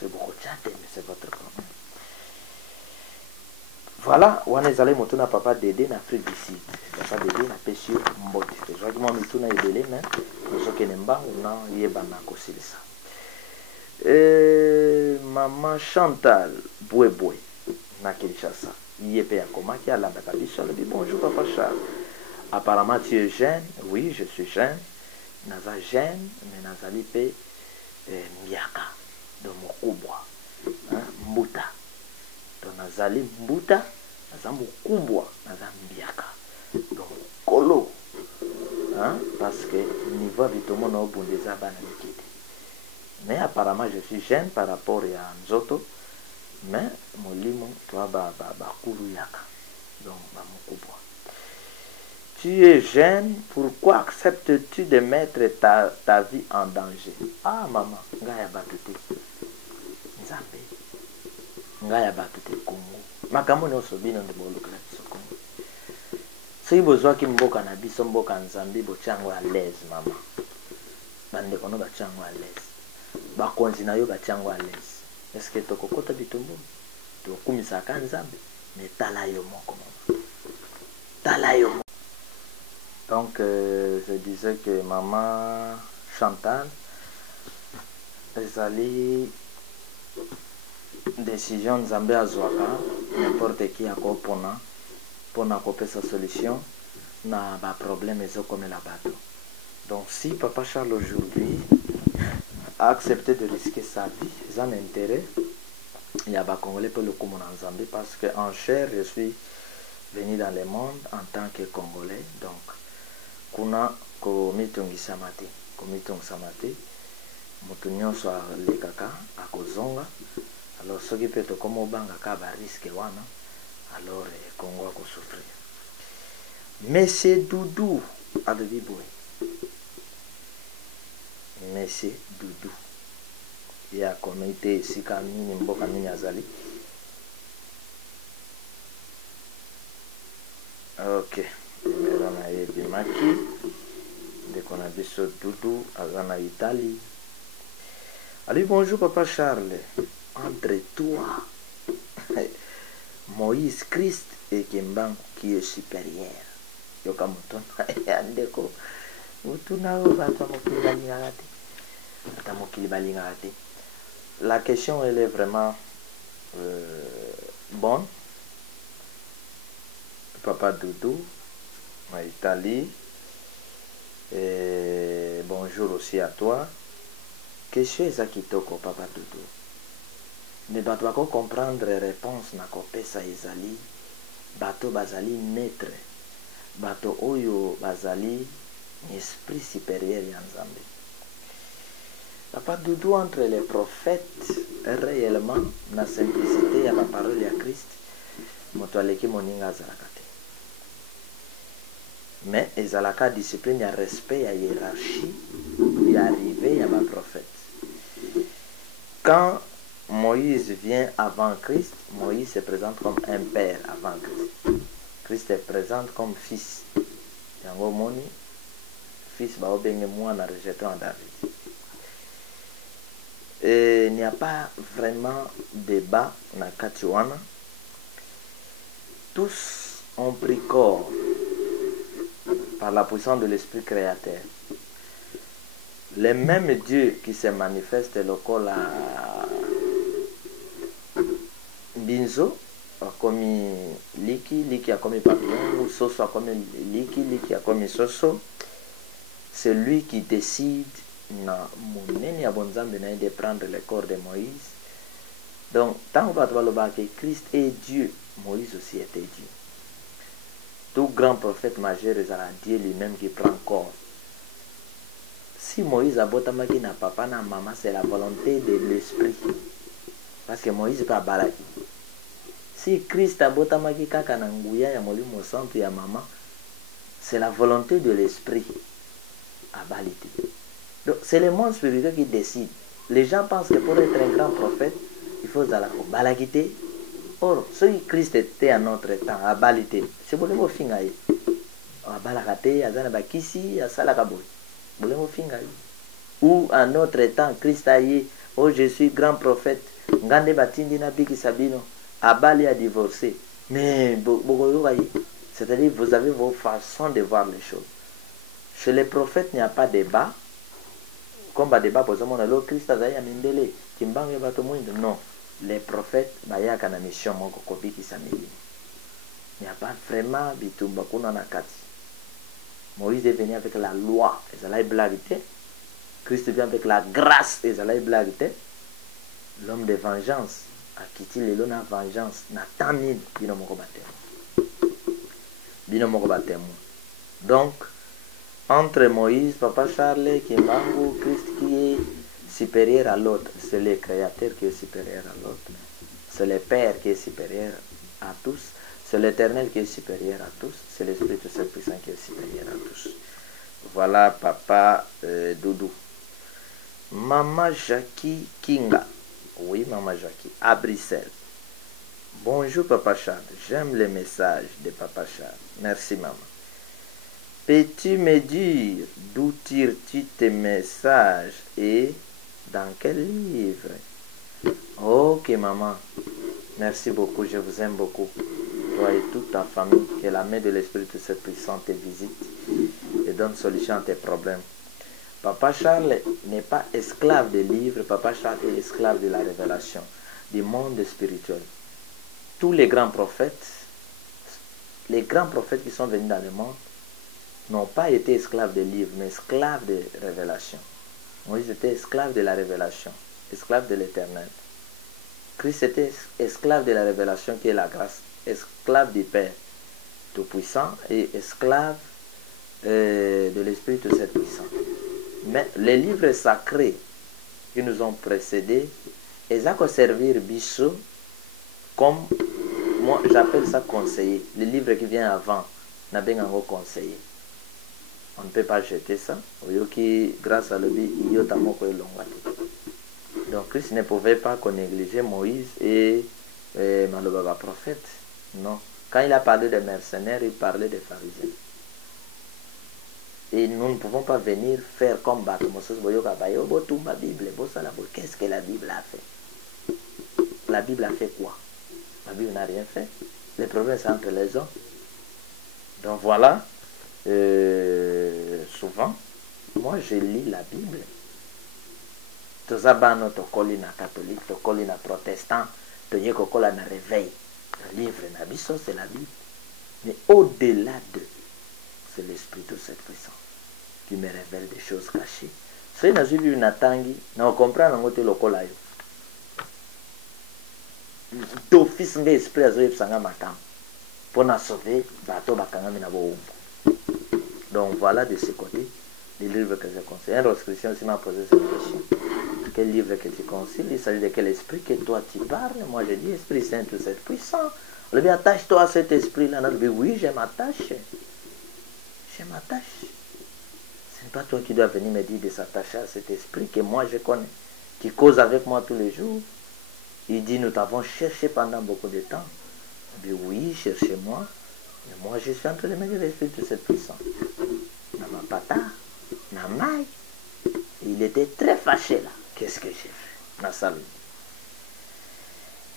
C'est beaucoup de mais c'est votre problème. Voilà, wana ezali moto na papa Dédé na Afrique du Sud. Papa Dédé na pesi mbote. Ezwaki mwa mituna ebele mais nazokende mbangu na yebana kosilisa. Maman Chantal Bouéboué na Kinshasa. Yé pe akomaki alabaka biso alobi bonjour papa Charles. Apparemment tu es jeune. Oui, je suis jeune. Naza jeune mais nazali pe miaka de mokubwa. Mbuta. Donc nazali mbuta, naza mokubwa, naza mbiaka. Donc kolo. Parce que niveau bitomo na obundeza bana mikiti. Mais apparemment je suis jeune par rapport à Nzoto. Mais molimo toi ba kuru yaka. Donc ba mokubwa. Tu es jeune, pourquoi acceptes-tu de mettre ta vie en danger? Ah maman, ngaya batute. Nzambe. Ngaya batute Congo. Makambo nyonso bino nde bolukela biso Congo. Soki bozwaki mboka na biso mboka Nzambe botyango à l'aise mama. Bandeko no batyango à l'aise. Bakonzi na yo batyango à l'aise. Est-ce que tokokota bitumbu? Tokumisaka Nzambe. Mais tala yo moko mama. Tala yo moko. Donc je disais que maman Chantal ezali décision Nzambe azwaka n'importe qui akopona pona kopesa solution na ba problème ezokomela bato. Donc si papa Charles aujourd'hui a accepté de risquer sa vie, c'est un intérêt. Il y a ba Congolais pour le commun en Zambie parce que en chair je suis venu dans le monde en tant que Congolais. Donc kuna komitungisa mate, komitungisa mate, mutu nyonso alekaka akozonga. Alors soki pe tokoma obanga ka ba risque wana, alors Congo akosouffrir. Monsieur Doudou alobi boye. Monsieur Doudou ya komite esika nini mboka nini azali. Ok, numéro na yebimaki ndeko na biso Doudou aza na Italie. Allez, bonjour papa Charles. Entre toi, Moïse, Christ et Kimbangu qui est supérieur. Yoka mutona yandeko. Mutuna bata mokili balingate. Bata mokili balingate. La question elle est vraiment bonne. Papa Doudou, en Italie. Et bonjour aussi à toi. Question ezakitoko papa Doudou. Mais bato bako comprendre réponse na kopesa ezali bato bazali maître bato oyo bazali esprit supérieur ya Nzambe. Papa Doudou entre les prophètes réellement na simplicité ya ba parole ya Christ moto aleki moninga azalaka te. Mais ezalaka discipline ya respect ya hiérarchie ya arrivé ya ba prophète. Quand Moïse vient avant Christ, Moïse se présente comme un père avant Christ. Christ est présent comme fils. Yango moni, fils baobenge mwana rejeté en David. Et il n'y a pas vraiment débat na katiwana. Tous ont pris corps par la puissance de l'Esprit créateur. Le même Dieu qui se manifeste lokola Binzo akomi liki akomi papillon, soso akomi liki akomi soso. C'est lui qui décide na monene ya bonzambe na de prendre le corps de Moïse. Donc tant que Christ est Dieu, Moïse aussi était Dieu. Tout grand prophète majeur est Dieu lui-même qui prend corps. Si Moïse a botamaki na papa na maman, c'est la volonté de l'esprit. Parce que Moïse n'est pas balaki. Si Christ a botamaki kaka na nguya ya molimo santo ya maman, c'est la volonté de l'esprit à balité. Donc c'est le monde spirituel qui décide. Les gens pensent que pour être un grand prophète, il faut balakité. Or, si Christ était à notre temps, à balité, c'est bolingo finga ye abalaka te aza na bakisi asalaka boye bolingo finga ye. Ou à notre temps Christ aye oh je suis grand prophète ngande batindi na bikisa bino abali a divorcé mais bokoyoka ye. C'est-à-dire vous avez vos façons de voir les choses. Chez les prophètes il n'y a pas de débat comme ba débat pour zaman lo Christ azali amindele kimbango bato mwindo non. Les prophètes bayaka na mission moko kobikisa milimo. Il n'y a pas vraiment bitumba kuna na kati. Moïse est venu avec la loi, ezalai blague te. Christ vient avec la grâce, ezalai blague te. L'homme de vengeance a quitté le lot na vengeance na tamine bino moko batemo. Bino moko batemo. Donc entre Moïse, Papa Charles, Kimbangu, Christ qui est supérieur à l'autre, c'est le Créateur qui est supérieur à l'autre, c'est le Père qui est supérieur à tous, c'est l'Éternel qui est supérieur à tous, c'est l'Esprit tout seul puissant qui est supérieur à tous. Voilà Papa Doudou. Maman Jackie Kinga, oui Maman Jackie, à Bruxelles. Bonjour Papa Charles, j'aime les messages de Papa Charles. Merci maman. Peux-tu me dire d'où tires-tu tes messages et dans quel livre? Ok maman, merci beaucoup, je vous aime beaucoup. Toi et toute ta famille, que la main de l'Esprit tout cette puissante te visite et donne solution à tes problèmes. Papa Charles n'est pas esclave des livres, Papa Charles est esclave de la révélation, du monde spirituel. Tous les grands prophètes qui sont venus dans le monde, n'ont pas été esclaves des livres, mais esclaves de révélation. Moïse était esclave de la révélation, esclave de l'Éternel. Christ était esclave de la révélation qui est la grâce, esclave du Père Tout-Puissant et esclave de l'Esprit Tout-Puissant. Mais les livres sacrés qui nous ont précédés, ils ont servir biso comme, moi j'appelle ça conseiller. Les livres qui viennent avant, n'a pas un conseiller. On ne peut pas jeter ça. Grâce à lui, il y a donc Christ ne pouvait pas négliger Moïse et Malobaba prophète. Non. Quand il a parlé des mercenaires, il parlait des pharisiens. Et nous ne pouvons pas venir faire comme Batomos Boyoka Bayo, ma Bible, qu'est-ce que la Bible a fait? La Bible a fait quoi? La Bible n'a rien fait. Les problèmes sont entre les hommes. Donc voilà. Souvent, moi je lis la Bible. Tozabano tokoli na catholique, tokoli na protestant, tonye kokola na réveil. Le livre na biso c'est la Bible. Mais au-delà de, c'est l'Esprit de cette puissance qui me révèle des choses cachées. Si na suivi na tangi, na comprendre ngote lokola yo. D'office nge esprit azoyeb sanga makam. Pour na sauver, bato bakangami na bo. Donc voilà de ce côté les livres que je conseille. Un autre Christian aussi m'a posé cette question. Quel livre que tu conseilles? Il s'agit de quel esprit que toi tu parles? Moi je dis Esprit Saint, tout c'est puissant. On lui dit attache-toi à cet esprit-là. On lui dit oui, je m'attache. Je m'attache. Ce n'est pas toi qui dois venir me dire de s'attacher à cet esprit que moi je connais, qui cause avec moi tous les jours. Il dit nous t'avons cherché pendant beaucoup de temps. On dit oui, cherchez-moi. Mais moi, je suis entre les mains de l'Esprit de cette puissance. Namapata, Namai. Il était très fâché là. Qu'est-ce que j'ai fait? Na salle.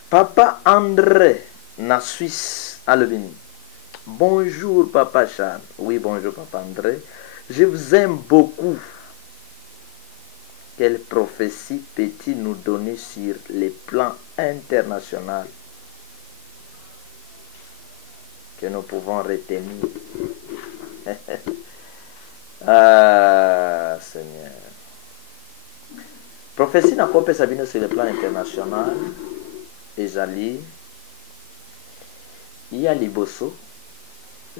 Papa André, na Suisse, à Levin. Bonjour, Papa Charles. Oui, bonjour, Papa André. Je vous aime beaucoup. Quelle prophétie peux-tu nous donner sur les plans internationaux que nous pouvons retenir? Ah, Seigneur. Prophétie n'a pas sabine sur le plan international. Ezali. Il y a Liboso.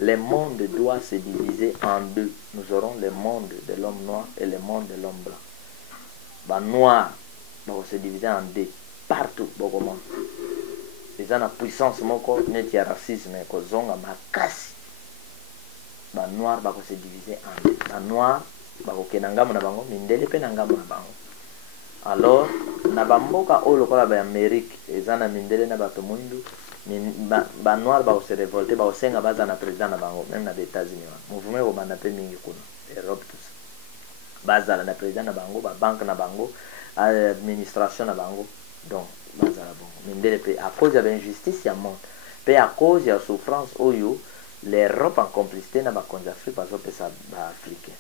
Le monde doit se diviser en deux. Nous aurons le monde de l'homme noir et le monde de l'homme blanc. Bah, noir va se diviser en deux. Partout, beaucoup de monde. Ils ont la puissance, net y a racisme, kozonga makasi. Ba noir va se diviser en deux. Ba noir va kenangamo na bango, mindele pe nangamo na bango. Alors, na bamboka o lokola ba Amérique, ils ont na mindele na bato mundu, ba noir ba se révolter ba osenga baza na président na bango même na États-Unis mouvement ko banda pe mingi kuna Europe tout ça baza na président na bango ba banque na bango administration na bango donc baza la bon mindele pe à cause de l'injustice ya monde pe à cause de la souffrance oyo l'Europe en complicité na ba konza Afrique bazo pesa ba africain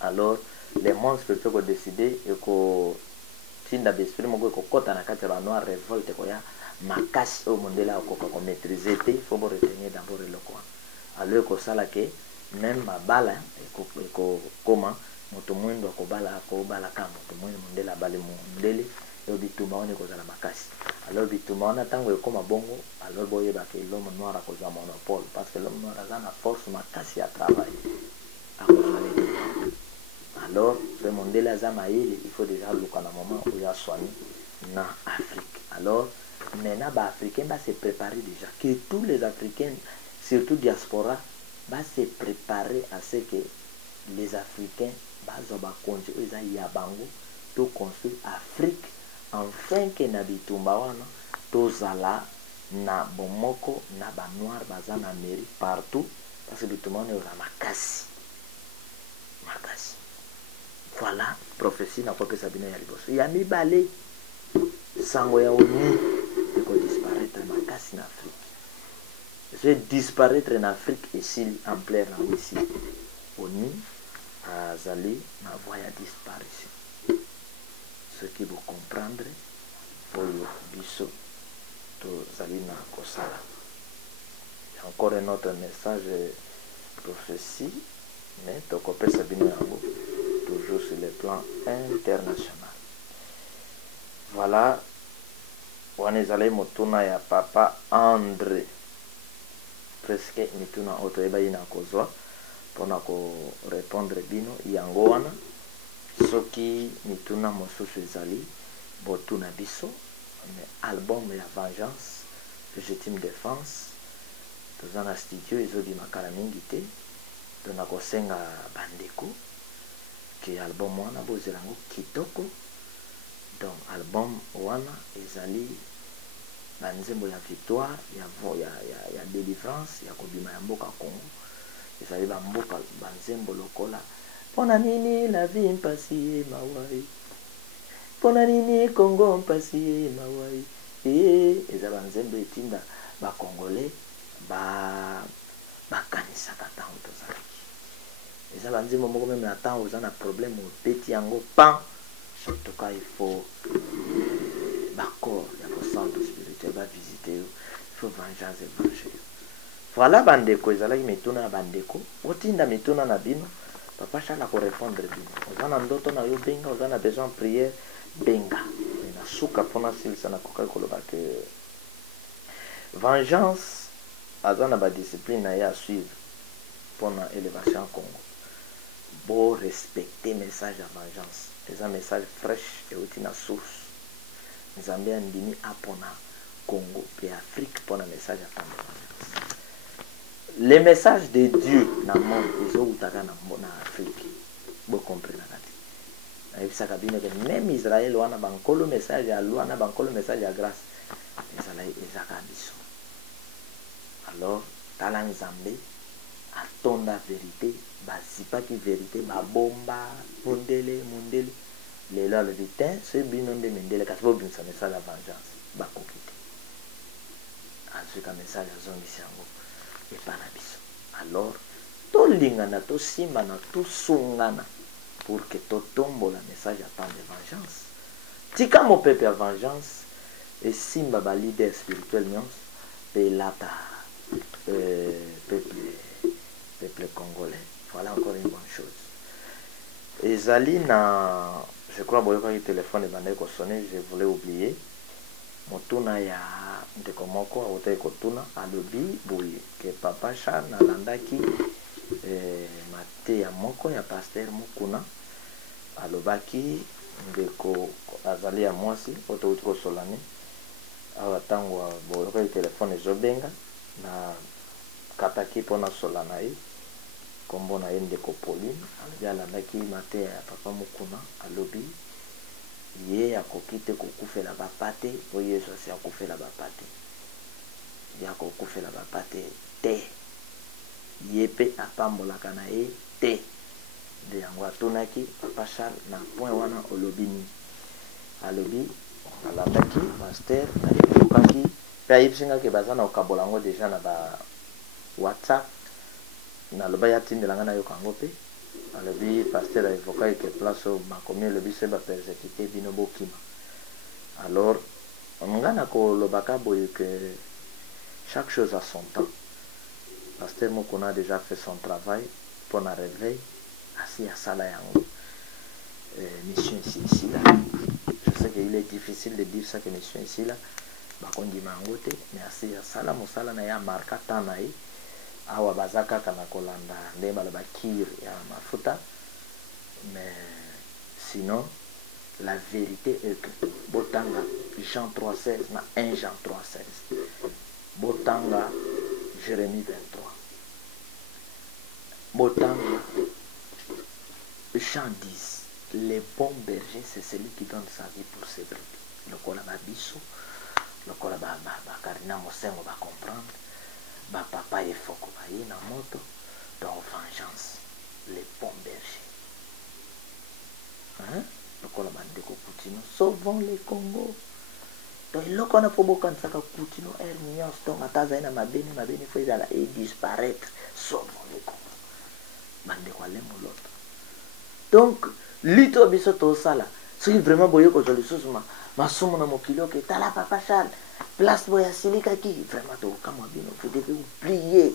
alors les mondes spirituels ko décider et ko tinda besprit moko ko kota na kati ba noir révolte ko ya makasi au mondela ko ko maîtriser te faut bo retenir d'abord le quoi alors ko sala ke même mabala ko comment moto mwendo ko bala ka moto mwendo mondela bale mondele yo bituma on ko zala makasi alors bituma on tango ko mabongo alors boye ba ke l'homme noir ko za monopole parce que l'homme noir a na force makasi à travail à alors ce mondela za maïli il faut déjà le kana moment où il y a soigné na Afrique alors maintenant les Africains va se préparer déjà que tous les Africains surtout diaspora va se préparer à ce que les Africains va continuer à bango to construire Afrique enfin que na bitumba wana to zala na bomoko na ba noir baza na mairie partout parce que bitumba wana eza makasi voilà prophétie na kwa pesa bina ya liboso ya mibale sango ya oni eko disparaître makasi na Afrique je disparaître en Afrique ici en plein ici oni azali na voie ya disparition ce qui vous comprendre oyo biso tozali na kosala encore un autre message prophétie mais tokopesa bino yango toujours sur le plan international. Voilà, on est allé motuna ya papa André presque mituna otoyeba ina kozwa pona ko répondre bino yango wana soki mituna mosusu ezali botuna biso mais album ya vengeance légitime défense toza na studio ezobima kala mingi te tona kosenga bandeko que album wana bozela ngo kitoko donc album wana ezali banzembo ya victoire ya délivrance ya kobima ya mboka Congo ezali bamboka banzembo lokola pona nini la vie mpasi mawai pona nini Congo mpasi mawai eza banzembo etinda bakongolais bakanisaka ntango tozalaki eza banzembo moko meme na ntango oza na problème opeti yango pan en tout cas il faut bacor ya kocentre spirituel bavisite yo il faut vengeance évangile voilà bandeko ezalaki mituna ya bandeko otinda mituna na bino papa chala korépondre bino oza na ndoto na yo benga oza na besoin prière benga na suka mpona silisa na kokai koloba ke vengeance aza na badiscipline na ye à suivre mpona élévation ya Congo bo respecter message ya vengeance eza message fraîche euti na source nzambe andimi apona Congo pe Afrique mpona message ya temps de vengeance les messages de Dieu na monde ezoutaka na Afrique bo comprendre kati nayebisaka bino ke même Israël wana bankolo message ya loi na bankolo message ya grâce ezaka biso alors tala nzambe atonda vérité bazipaki vérité babomba mondele lelo alobi te so bino nde mindele kasi bobimisa message ya vengeance bakoki te azwika message azongisi yango epa na biso alors tolingana tosimbana tosungana pour que totombola message ya temps de vengeance tika mopepe ya vengeance esimba balider spirituel nyonso mpe elata peuple congolais. Voilà encore une bonne chose. Ezali na, je crois boyoka ki téléphone ebandaki kosonner, je voulais oublier. Motuna ya ndeko moko autaki kotuna alobi boye ke papa Charles nalandaki mate ya moko ya pasteur mokuna alobaki ndeko azali ya mwasi oto uti kosolani awa ntango boyoka ki téléphone ezobenga na kataki mpona sola na ye kombo na ye ndeko Pauline alobi alandaki mate ya papa mokuna alobi ye akoki te kokufela bapa te po Yesu asi akufela bapa te ya kokufela papa te ye mpe apambolaka na ye te. De yango atunaki papa Charles na point wana olobi nini, alobi alandaki master ayebukaki mpe ayebisingaki baza na kokabola yango deja na ba WhatsApp, naloba ya tindelanga nayoka yango mpe alobi pasteur aevokaki ke place oyo makomi elobi se bapersécuté bino bokima. Alors nga na kolobaka boye ke chaque chose a son temps. Pasteur Mokuna a déjà fait son travail pour na réveil assis à sala yango mission ici là. Je sais qu'il est difficile de dire ça que mission ici là bakondima yango te, mais assis à sala mosala na ya marka tana ye awa bazaka kana kolanda nde baloba kir ya mafuta. Mais sinon la vérité est que botanga Jean 3,16 na 1 Jean 3,16, botanga Jérémie 23, botanga Jean 10. Les bons bergers, c'est celui qui donne sa vie pour ses brebis. Le kola babiso, le kola ba karina mosengo ba comprendre, ba papa et foko ba yina moto, donc vengeance, les bons bergers. Hein? Le kola bandeko Poutino, sauvons les Congo. Donc il a poboka nsaka Poutino hernios, donc ataza na mabene faut ezala et disparaître, sauvons les Congo. Bandeko alemo l'autre. Donc lito biso to sala, si vraiment boye ko joli sous ma somo na mokilo ke tala papa Charles, place boya silika ki vraiment to kama bino, vous devez oublier.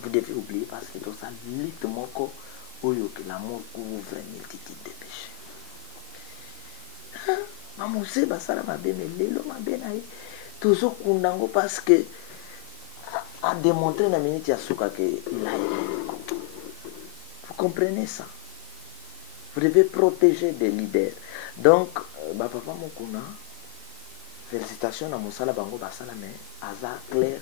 Vous devez oublier parce que to ça lito moko oyo que l'amour couvre une multitude de péchés. Mamuse basala mabene lelo mabene ay tozo kundango parce que a démontré na minute ya suka que il a aimé. Vous comprenez ça? Vous devez protéger des leaders. Donc papa Mokuna, félicitations à mosala bango basala mais hasard clair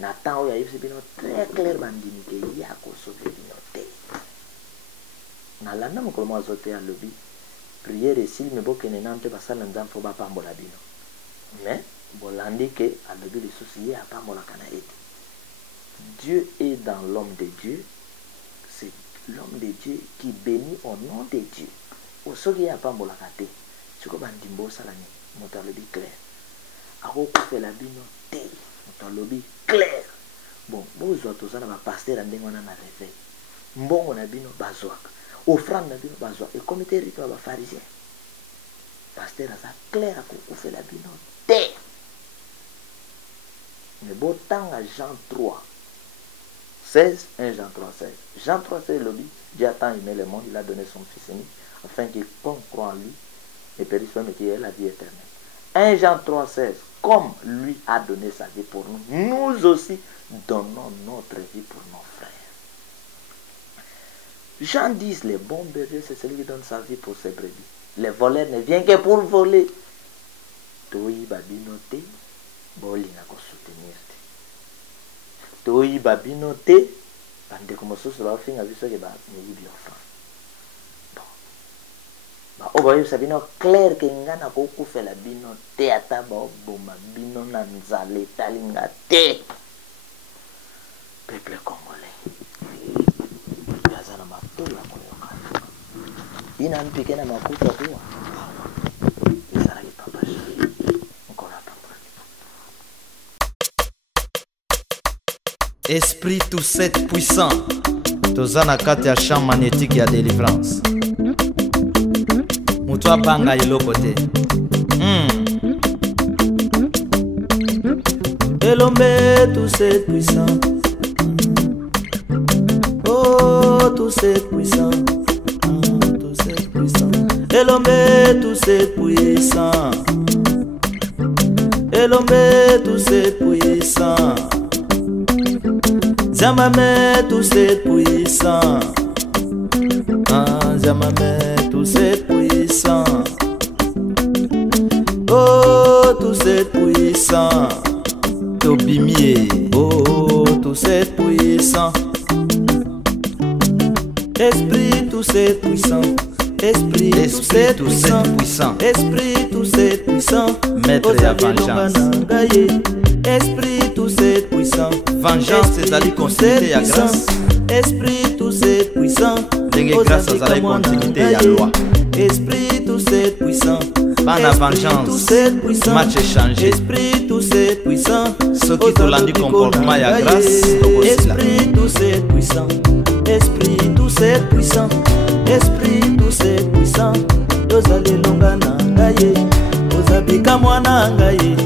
Nathan oya yebisi bino très clair bandimi ke ya ko sauver bino te. Nalanda mokolo mo azote ya lobby prière et s'il me bokene nante basala nzamfo ba pambola bino. Mais bolandi ke alobi les soucis ya pambola kana ete. Dieu est dans l'homme de Dieu. C'est l'homme de Dieu qui bénit au nom de Dieu. Au soki ya pambola kate. Siko bandimbo salani motalobi clair. Ako kufela bino te. Motalobi clair. Bon, bozwa tozana ba pasteur ndengo na réveil. Mbongo na bino bazwaka. Offrande na bino bazwa. Et comité rite ba pharisien. Pasteur aza clair ako kufela bino te. Mais botanga Jean 3. 16, 1 Jean 3, 16. Jean 3, 16, lobby, Dieu a tant aimé le monde, il a donné son Fils unique, afin qu'il croit en lui et périsse pas, mais qu'il ait la vie éternelle. 1 Jean 3, 16, comme lui a donné sa vie pour nous, nous aussi donnons notre vie pour nos frères. Jean 10, les bons bergers, c'est celui qui donne sa vie pour ses brebis. Les voleurs ne viennent que pour voler. Toi, babinote, boli na ko soutenir. Toi babino te bande comme ça va faire avec ça que ba ni bi offrande. Bon. Ba o ba yebisa bino clair que ngana ko kufela bino te ata ba boma bino na nzale talinga te. Peuple congolais. Yazana matula ko yoka. Ina mpike na makuta kwa. Ezala ki papa. Esprit tout sept puissant, tozana kati ya champ magnétique ya délivrance. Mutua banga iloko te. Elombe tout sept puissant. Oh tout sept puissant. Tout sept puissant. Elombe tout sept puissant. Elombe tout sept puissant. Zamame tout c'est puissant. Zamame tout c'est puissant. Oh tout c'est puissant. Tobimie. Oh tout c'est puissant. Esprit tout c'est puissant. Esprit tout c'est puissant. puissant. Esprit tout c'est puissant. Maître de la vengeance. Esprit tout c'est puissant. Vengeance ezali continuité ya grâce. Esprit tout c'est puissant. Ndenge grâce ezali continuité ya loi. Esprit tout c'est puissant. Bana vengeance match échangé. Esprit tout c'est puissant. Soki tolandi comportement ya grâce tokosila. Esprit tout c'est puissant. Esprit tout c'est puissant. Esprit tout c'est puissant. Tozali longa na ngaye. Ozabika mwana ngaye.